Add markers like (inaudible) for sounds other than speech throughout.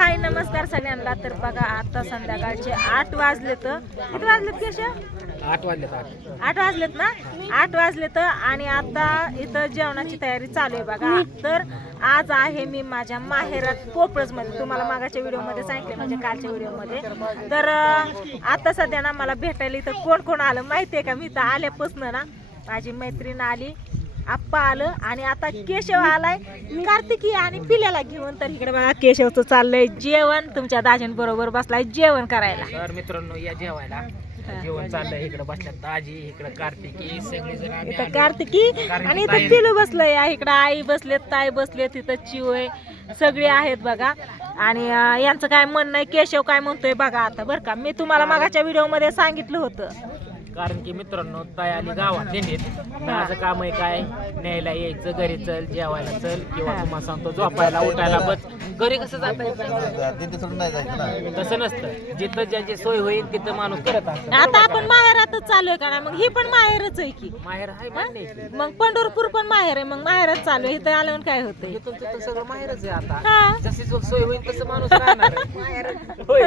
हाय नमस्कार सगळ्यांना. तर बघा आता संध्याकाळचे आठ वाजले तर किती वाजलेत केशव? आठ वाजले आठ. वाजलेत ना? आठ वाजले तर आणि आता इथं जेवणाची तयारी चालू आहे बघा. तर आज आहे मी माझ्या माहेरात पोपळजमध्ये तुम्हाला मागाच्या व्हिडिओमध्ये सांगितले म्हणजे कालच्या व्हिडिओमध्ये. तर आता सध्या ना मला भेटायला इथं कोण कोण आलं माहितीये का? मी इथं आल्यापासून ना माझी मैत्रीण आली. आप्पा आलं आणि आता केशव आलाय. कार्तिकी आणि पिल्याला घेऊन तर इकडे बघा केशवचं चाललंय जेवण. तुमच्या दाजींबरोबर बसलाय जेवण करायला. तर मित्रांनो या जेवायला. जेवण चाललंय इकडे बसल्यात दाजी इकडे कार्तिकी सगळे जण आम्ही इथं आलो. कार्तिकी आणि इथं पिलू बसलंय. इकडं आई बसलेत ताई बसलेत तिथं चिव आहे सगळे आहेत बघा. आणि अं, यांचं काय म्हणणं आहे? केशव काय म्हणतोय बघा आता बरं का? मी तुम्हाला मागाच्या व्हिडिओमध्ये सांगितलं होतं. कारण की मित्रांनो ताई आली गावात दिंडीत माझं काम आहे काय? न्यायला यायचं घरी चल जेवायला चल किंवा. तुम्हाला सांगतो झोपायला उठायला बस. घरी कसं जाता येतं? तिथे सोडून नाही जायचं ना. तसं नसतं. जिथं ज्याची सोय होईल तिथं माणूस करत असतं. आता आपण माहेरातच चालू आहे का नाही? मग ही पण माहेरच आहे की. माहेर आहे मान्य आहे की. मग पंढरपूर पण माहेर आहे. मग माहेरच चालू आहे. इथं आल्यावर काय होतंय? इथून तिथं सगळं माहेरच आहे आता. हा. जशी जो सोय होईल तसं माणूस राहणार आहे. माहेर होय.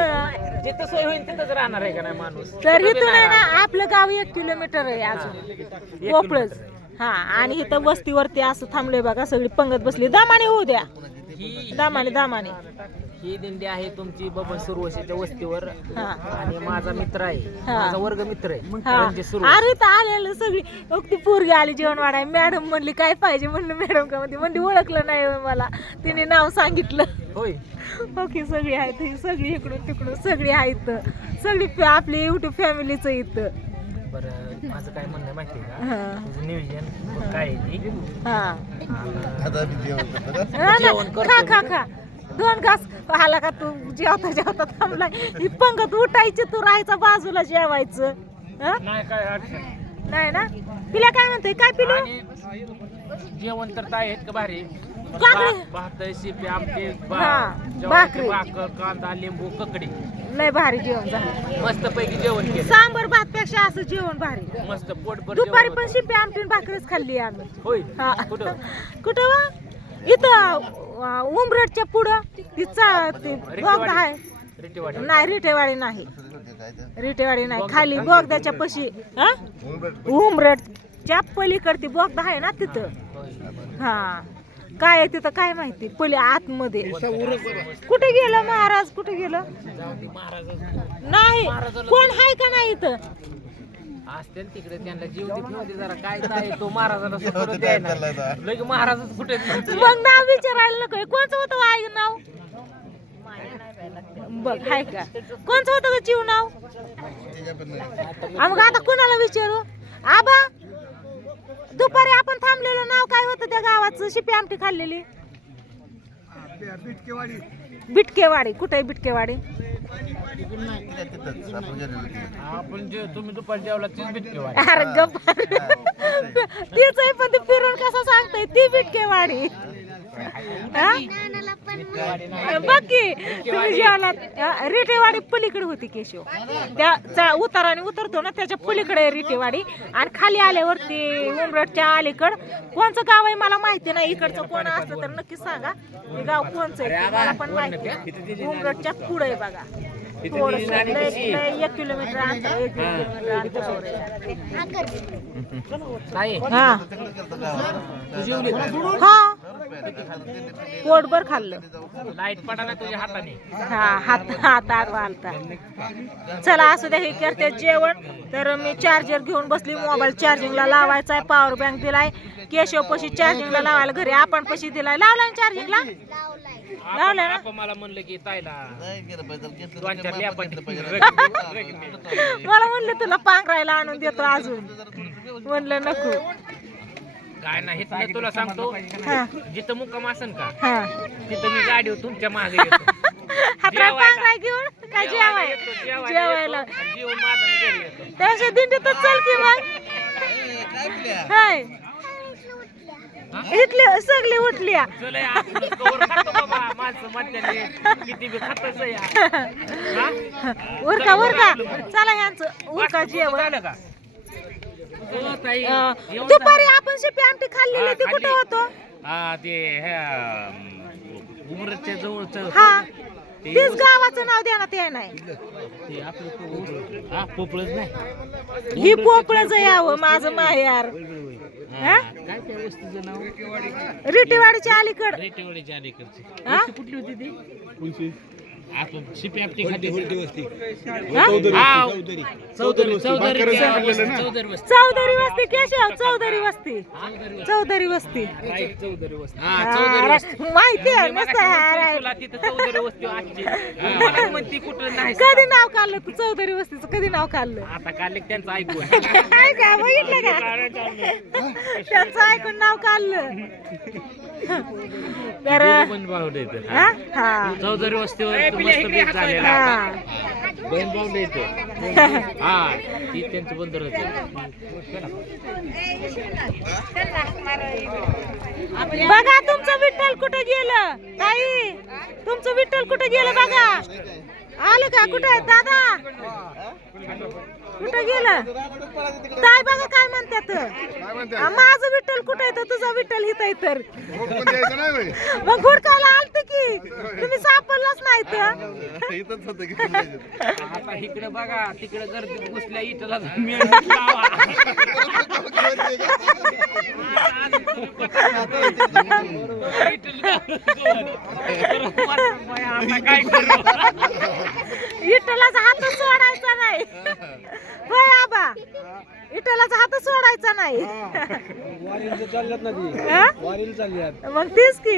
जिथं सोय होईल तिथंच राहणार आहे का नाही माणूस? तर कुठं बी इथून आहे नाही ना आपलं गाव एक किलोमीटर आहे अजून. पोपळच हा आणि इथं वस्तीवरती असं थांबलोय बघा सगळी पंगत बसली. दामाने होऊ द्या. दामाने दामाने. ही दिंडी आहे तुमची बबन सुरवशीच्या वस्तीवर. हा. आणि माझा मित्र आहे. माझा वर्ग मित्र आहे. अरे तर आलेलं सगळी. ती पोरगी आली जेवण वाढाय. मॅडम म्हणली काय पाहिजे? म्हणलं मॅडम का? म्हणते म्हणली ओळखलं नाही मला. तिने नाव सांगितलं. होय. ओके सगळी आहेत सगळी इकडून तिकडून सगळी आहेत. सगळी आपली युट्यूब फॅमिलीच इथं. बरं माझं काय म्हणणं माहिती आहे हा का? तुझं नियोजन काय आहे ती? हा. आता आम्ही जेवण करतो ना. ना, ना, जेवण करतो. खा. खा खा. दोन घास आला का तू? जेवता जेवता थांबलाय. ही पंगत उठायची तू राहायचं बाजूला जेवायचं. हा? नाही काय अडचण नाही ना? पिल्या काय म्हणते काय पिलो? आणि जेवण तर काय आहेत का भारी काकडी. भात भात शिपे आमटे हा, ज्वारीची भाकरी. भाकर कांदा लिंबू ककडी. लय भारी जेवण झालं. मस्त पैकी जेवण केलं. सांबर भात पेक्षा असं जेवण भारी. मस्त पोटभर दुपारी जेवण पण होतं. शिपी आमटी आणि भाकरीच खाल्ली आम्ही. होय? हा. कुठं? (laughs) कुठं वा? इथं अं, उमरटच्या पुढं. तिचा ते बोगदा आहे रिटेवाडी नाही रिटेवाडी नाही? रिटेवाडी नाही खाली बोगद्याच्या पशी हा? उमरटच्या पलीकडती बोगदा आहे ना तिथं. हा. काय आहे तिथं काय माहिती? पहिले आतमध्ये. कुठे गेलं महाराज? कुठे गेलं? नाही. कोण आहे का नाही इथं? असते ना तिकडे त्यांना जीव दे जरा. काय काय तो महाराजाला (laughs) काय द्यायला? लगे महाराजच कुठे मग नाव विचारायला नको कोणचं होतं आई नाव? बघ हाय का? कोणचं होतं ग चिव नाव? मग आता कोणाला विचारू? आबा दुपारी आपण थांबलेलं नाव काय होतं त्या गावाचं? शिपी आमटी खाल्लेली. बिटकेवाडी. कुठे आहे बिटकेवाडी? तिथे तिथंच आपण गेलेलो तिथे. आपण जे तुम्ही दुपारी जेवला तीच अरे गप्प तीच आहे पण ती फिरून कसं सांगताय? ती बिटकेवाडी. हा? बघ की तुम्ही जेवलात अ, रिटेवाडी पलीकडे होती केशव. त्या उताराने उतरतो ना त्याच्या पलीकडे आहे रिटेवाडी. आणि खाली आल्यावरती उमरटच्या अलीकड. कोणचं गाव आहे मला माहिती नाही इकडचं कोण असलं तर नक्की सांगा. हे गाव कोणचं आहे ते मला पण माहिती. उमरटच्या पुढे आहे बघा. एक किलोमीटर अंतर एक किलोमीटर अंतरावर आहे. हा? हा. पोटभर खाल्लं. लाइट पडा ना तुझ्या हाताने. हा हात हात आडवा आलता चला असू द्या हे करते जेवण. तर मी चार्जर घेऊन बसली मोबाईल चार्जिंगला लावायचा आहे पॉवर बँक दिलाय. केशव पशी चार्जिंगला लावायला घरी आपण पशी दिलाय. लावलाय ना चार्जिंगला लावलाय ना? आपण मला म्हणलं की ताईला. (laughs) (laughs) मला म्हणलं तुला पांघरायला आणून देतो अजून. म्हणलं नको. काय नाही इथनं तुला सांगतो हा. जिथं मुक्काम असन का हा. तिथं मी गाडीवर तुमच्या मागे येतो. घेऊन काय जेवायला जेवाय? येतो, जेवायला जेवायला. येतो, आणि जेवून माझा मी घरी येतो. त्याच्या दिंडीतच चल की मग. ए, काय पिल्या? हाय. इथली सगळी उठली चल या, आपलं कवर खातो बाबा माणसं म्हणते किती बी खातच या. हा? उरका उरका. चला ह्यांचं उरका जेवण. झालं का? दुपारी झालं. आपण शिपी आमटी खाल्लेली हा, ती कुठं खाल्ली. होतो? हा ते हे, अं, उमरच्या जवळच हा. तीच गावाचं नाव देण्यात येणार नाही. ते आपलं पोपळ. हा पोपळच नाही. ही पोपळच यावं माझं माहेर. हा? काय त्या वस्तूचं नाव? रिटीवाडीच्या अलीकड. रेटेवाडीच्या अलीकडची. हा? कुठली होती ती? चौधरी चौधरी. चौधरी वस्ती. चौधरी वस्ती केशव चौधरी वस्ती. चौधरी वस्ती राईट चौधरी वस्ती. चौधरी वस्ती. माहिती कधी नाव काढलं तू? चौधरी वस्तीचं कधी नाव काढलं? आता काल एक त्यांचं ऐकू (laughs) काय का? बघितलं का? त्यांचं ऐकून नाव काढलं. तर हा? हा. चौधरी वस्तीवर मस्त बीच झालेला हा बहीण भावलं इथं हा ती त्यांचं बंदर बघा तुमचं विठ्ठल कुठे गेलं? ताई तुमचं विठ्ठल कुठे गेलं बघा? आलं का? कुठे दादा? कुठे गेलं? ताई बघा काय म्हणतात. माझं विठ्ठल कुठे तर तुझा विठ्ठल आहे तर. मग गुडकाला आलत की? तुम्ही सापडलाच नाही तर इथंच होतं की आता इकडे बघा तिकडे गर्दीत घुसल्या इटला मेहनत (laughs) लावा. आता काय विठ्ठलाचा हात सोडायचा नाही. होय आबा. विठ्ठलाचा हात सोडायचा नाही. हा? मग तीच की.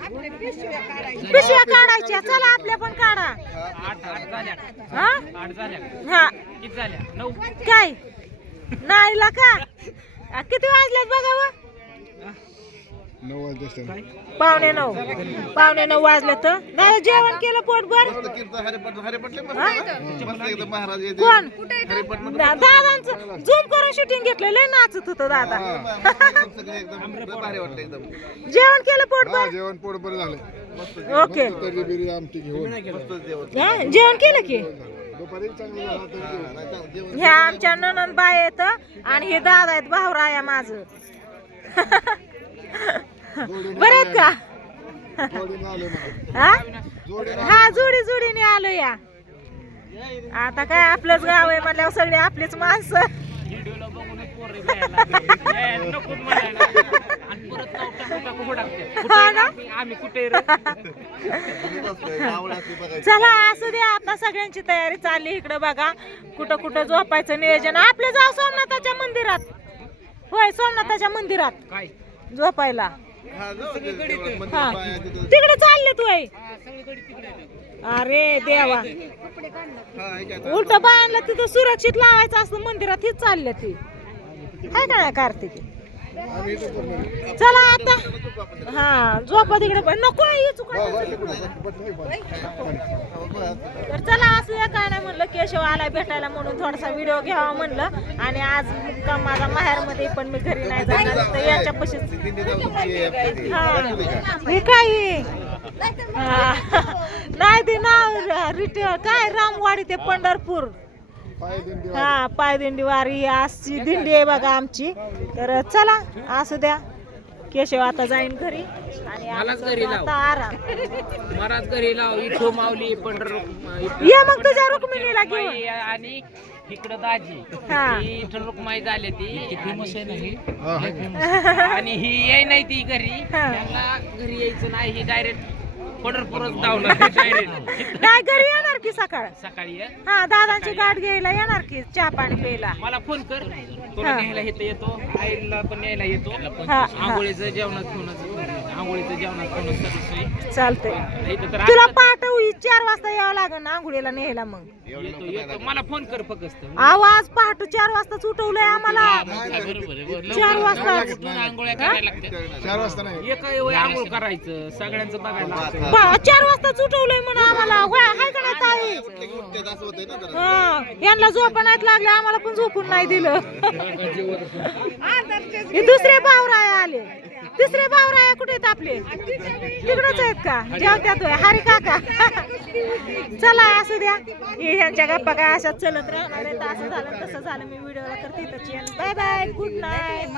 पिशव्या काढायच्या. चला आपल्या पण काढा. हा? हा. काय? नाही ला का किती वाजल्यात बघा पावणे नऊ. पावणे नऊ वाजले तर? नाही जेवण केलं पोटभर येते. कोण? दादांचं. झूम करून शूटिंग घेतलं लय नाचत होतं दादा. सगळे एकदम भारी वाटलं एकदम. जेवण केलं पोटभर जेवण पोट बरं झालं. ओके. जेवण. हा, केलं की. हा, ह्या आमच्या ननंद बाय आहेत आणि हे दादा आहेत भावराया माझं. (laughs) बरं आहेत का? जोडीनं आले मला. हा हा जोडी जोडीने आलो या आता काय आपलंच गाव आहे म्हटल्यावर सगळे आपलीच माणसं. हा आम्ही? कुठे. चला असू द्या आता सगळ्यांची तयारी चालली इकडे बघा. कुठं कुठं झोपायचं नियोजन. आपलं जाऊ सोमनाथाच्या मंदिरात. होय सोमनाथाच्या मंदिरात. काय? झोपायला. हा. तिकडे चालले तू आई अरे देवा. उलट बायांना तिथं सुरक्षित लावायचं असतं मंदिरात हीच चालले ती. हाय का नाही कार्तिक? चला आता. हा झोपा तिकडे पण. नको ही चुकायचं तर चला असू या काय नाही म्हणलं केशव आलाय भेटायला म्हणून थोडासा व्हिडिओ घ्यावा म्हणलं. आणि आज का माझा माहेरमध्ये पण मी घरी नाही जाणार तर याच्या ती. हा. हे काय? हे? हा. नाही ते नाव रिटे काय रामवाडी ते पंढरपूर. हा पायदिंडी वारी आजची दिंडी आहे बघा आमची. तर चला असू द्या. केशव आता जाईन घरी. आणि मलाच घरी लाव. आता आराम. महाराज घरी लाव. इथं माऊली पंढर ये मग तुझ्या रुक्मिणीला घेऊन. आणि इकडं दाजी. हा. ही इथं रुक्माई झाली ती. फेमस आहे ना ही. आणि ही येई नाही ती घरी. हा. त्यांना घरी यायचं नाही. ही डायरेक्ट पंढरपूरच धावणार (laughs) (laughs) नाही घरी येणार की सकाळ? सकाळी ये. हा दादांची गाठ घ्यायला येणार की चहा पाणी प्यायला? मला फोन कर. तुला हा. न्यायला येतो. आईला पण न्यायला येतो. हा, हा. आंघोळीचं जेवणात घेऊनच आंघोळीचं जेवणात चालतंय. इथं तर तुला होई चार वाजता यावं लागेल ना आंघोळीला न्यायला मग. येतो येतो. मला फोन कर फक्त. आवाज पहाटे चार वाजताच उठवलंय आम्हाला. चार वाजता. आंघोळ्या करायला लागतात चार वाजता नाही. एक वय आंघोळ करायचं सगळ्यांचं बघायला लागतं. चार वाजताच उठवलंय म्हणून आम्हाला. होय, हाय का नाही ताई. हा, यांना झोपा नाहीत लागले आम्हाला पण झोपून नाही दिलं. हे दुसरे भावराय आले. तिसरे भावराय कुठे आहेत आपले? तिकडच आहेत का? जेवत्यात हरी काका. चला असू द्या. हे ह्यांच्या गप्पा काय अशाच चलत राहणार आहेत. असं झालं तसं झालं. मी व्हिडिओला करते बाय बाय गुड नाईट